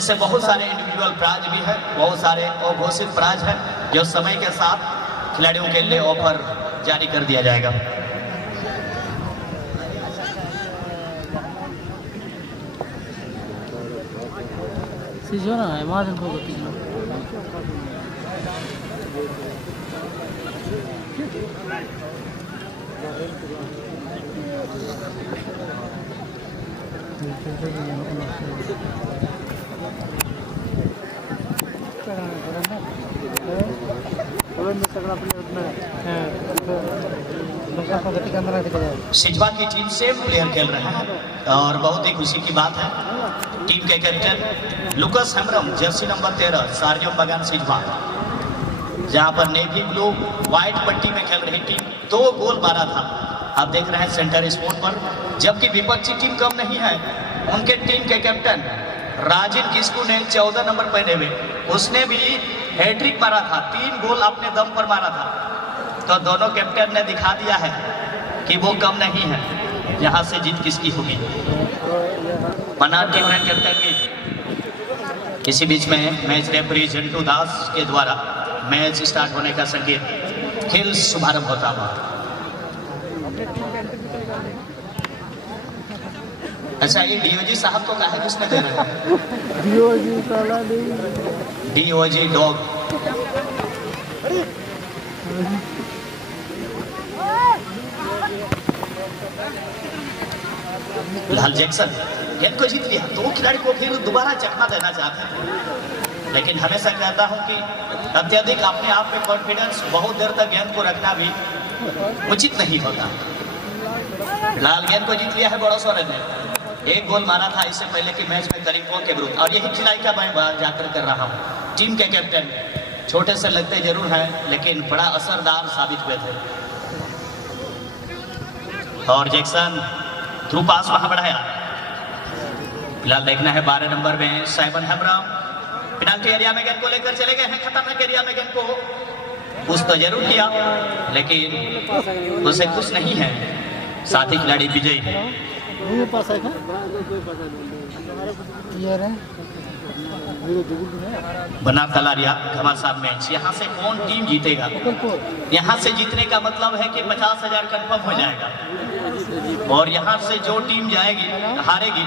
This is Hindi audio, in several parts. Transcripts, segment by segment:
इससे बहुत सारे इंडिविजुअल प्राइज भी है, बहुत सारे अघोषित प्राइज है जो समय के साथ खिलाड़ियों के लिए ऑफर जारी कर दिया जाएगा। सिजवा की टीम से प्लेयर खेल रहे हैं और बहुत ही खुशी की बात है। टीम के captain Lucas Hembrom, jersey number 13, Sarjom Bagan Sijua, जहां पर नेवी ब्लू व्हाइट पट्टी में खेल रही टीम 2 गोल मारा था। आप देख रहे हैं सेंटर स्पोर्ट पर, जबकि विपक्षी टीम कम नहीं है। उनके टीम के कैप्टन राजिन किस्कू ने 14 नंबर पहने हुए, उसने भी हैट्रिक मारा था, 3 गोल अपने दम पर मारा था। तो दोनों कैप्टन ने दिखा दिया है कि वो कम नहीं है। यहाँ से जीत किसकी होगी? मना टीम एंड कैप्टन की किसी बीच में मैच रेफरी जंटू दास के द्वारा मैच स्टार्ट होने का संकेत, खेल शुभारंभ होता हुआ। अच्छा, ये डीओजी साहब को कहा है किसने दे रहे हैं? डीओजी साला नहीं, डीओजी डॉग। लाल जैक्सन गेंद को जीत लिया, तो वो खिलाड़ी को फिर दोबारा चकमा देना चाहते हैं। लेकिन हमेशा कहता हूं कि अत्यधिक अपने आप में कॉन्फिडेंस बहुत देर तक गेंद को रखना भी उचित नहीं होता। लाल गेंद को जीत लिया है बड़ा सोरेन ने, 1 गोल मारा था इससे पहले कि मैच में करीबों के विरुद्ध, और यही खिलाड़ी का मैं बात जाकर कर रहा हूँ। टीम के कैप्टन छोटे से लगते जरूर हैं, लेकिन बड़ा असरदार साबित हुए थे। और जैक्सन थ्रू पास वहां बढ़ाया। फिलहाल देखना है 12 नंबर में साइमन हेम्ब्रम पेनाल्टी एरिया में गेंद को लेकर चले गए हैं। खतरनाक एरिया में गेंद को पुश तो जरूर किया, लेकिन उसे खुश नहीं है साथी खिलाड़ी विजय। बना तलारिया घमासान मैच, यहाँ से कौन टीम जीतेगा? यहाँ से जीतने का मतलब है कि 50,000 कंफर्म हो जाएगा, और यहाँ से जो टीम जाएगी हारेगी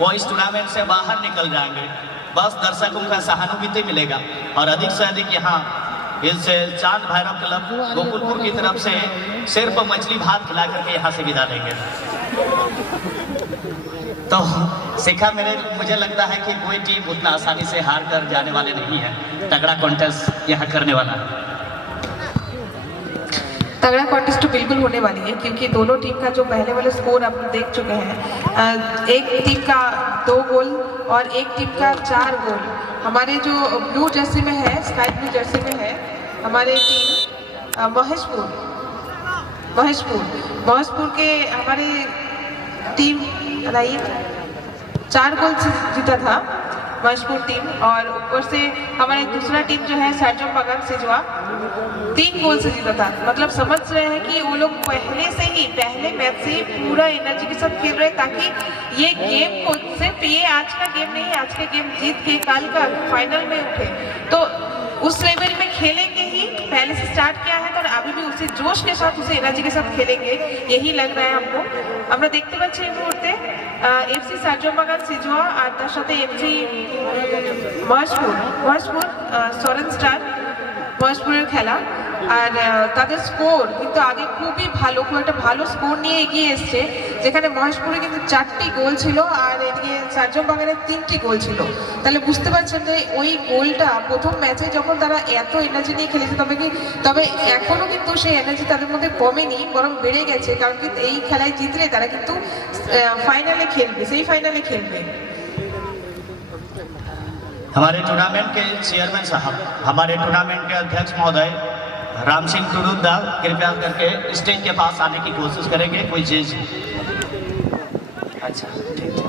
वो इस टूर्नामेंट से बाहर निकल जाएंगे। बस दर्शकों का सहानुभूति मिलेगा, और अधिक से अधिक यहाँ इस चांद भैरव क्लब गोकुलपुर की तरफ से सिर्फ मछली भात खिला करके यहाँ से विदा देंगे। तो सीखा मुझे लगता है कि कोई टीम उतना आसानी से हार कर जाने वाले नहीं है। तगड़ा कॉन्टेस्ट यहाँ करने वाला है। तगड़ा कॉन्टेस्ट तो बिल्कुल होने वाली है, क्योंकि दोनों टीम का जो पहले वाले स्कोर आप देख चुके हैं। एक टीम का 2 गोल और एक टीम का 4 गोल। हमारे जो ब्लू जर्सी में है, स्काई ब्लू जर्सी में है हमारे टीम महेशपुर के हमारे टीम 4 गोल से जीता था महेशपुर टीम, और ऊपर से हमारे दूसरा टीम जो है सार्जम बगान सिजवा 3 गोल से जीता था। मतलब समझ रहे हैं कि वो लोग पहले मैच से ही पूरा एनर्जी के साथ खेल रहे हैं, ताकि ये गेम को सिर्फ ये आज का गेम नहीं, आज का गेम जीत के कल का फाइनल में उठे। तो उस लेवल में खेलेंगे ही, पहले से स्टार्ट किया है तो अभी भी उसी जोश के साथ, उसी एनर्जी के साथ खेलेंगे, यही लग रहा है हमको। আমরা দেখতে পাচ্ছি এই মুহূর্তে এফসি সার্জম বাগান সিজোয়া আর তার সাথে এফসি মহেশপুর সরেন স্টার মহেশপুরের খেলা। আর তাদের স্কোর কিন্তু আগে খুবই ভালো, খুব একটা ভালো স্কোর নিয়ে এগিয়ে এসছে, যেখানে মহেশপুরে কিন্তু 4টি গোল ছিল আর এদিকে সার্জম বাগানের 3টি গোল ছিল। তাহলে বুঝতে পারছেন যে ওই গোলটা প্রথম ম্যাচে যখন তারা এত এনার্জি নিয়ে খেলেছে, তবে এখনও কিন্তু সেই এনার্জি তাদের মধ্যে কমেনি, বরং বেড়ে গেছে। কারণ কি এই খেলায় জিতলে তারা কিন্তু ফাইনালে খেলবে, সেই ফাইনালে খেলবে। हमारे टूर्नामेंट के चेयरमैन साहब, हमारे टूर्नामेंट के अध्यक्ष महोदय राम सिंह टुडुद्दा कृपया करके स्टेज के पास आने की कोशिश करेंगे। कोई चीज अच्छा ठीक है।